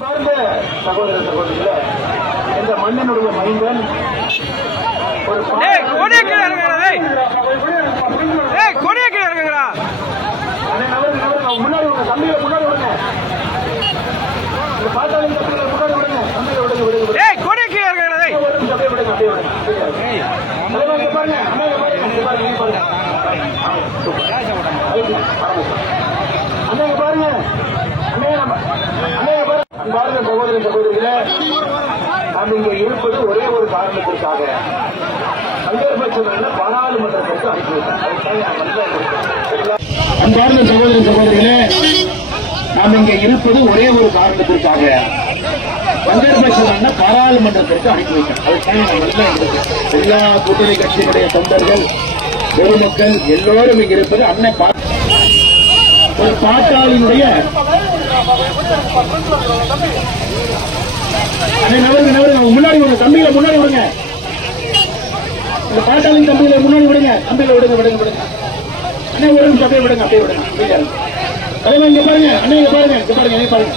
சகோதர சகோதரிகளே, இந்த மண்ணினுடைய மைந்தன் ஒரு முன்னாடி விடுங்க, தம்பியை முன்னாடி விடுங்க, இந்த பாட்டாளி முன்னாடி விடுங்க, தம்பியை விடுங்க விடுங்க பாருங்க. அண்ணே பாருங்க, அன்பார்ந்த சகோதர சகோதரிகளே, நாம் இங்கே இருப்பது ஒரே ஒரு காரணத்திற்காக பாராளுமன்றத்திற்கு அனுப்பி வைத்தார். அன்பார்ந்த சகோதர சகோதரிகளே, நாம் இங்கே இருப்பது ஒரே ஒரு காரணத்திற்காக பாராளுமன்றத்திற்கு அனுப்பி வைத்தார். எல்லா கூட்டணி கட்சியினுடைய தொண்டர்கள், பொதுமக்கள் எல்லோரும் இங்கே இருப்பது அன்னை ஒரு பாட்டாளியினுடைய முன்னாடி விடுங்க, தம்பியில முன்னாடி விடுங்க, இந்த பாட்டாளி தம்பியில முன்னாடி விடுங்க, தம்பியில விடுங்க விடுங்க விடுங்க அண்ணே ஒரு நிமிஷம் அப்படியே விடுங்க, அப்படியே விடுங்க. அதே மாதிரி இங்க பாருங்க அண்ணே, இங்க பாருங்க, இங்க பாருங்க, இங்க பாருங்க.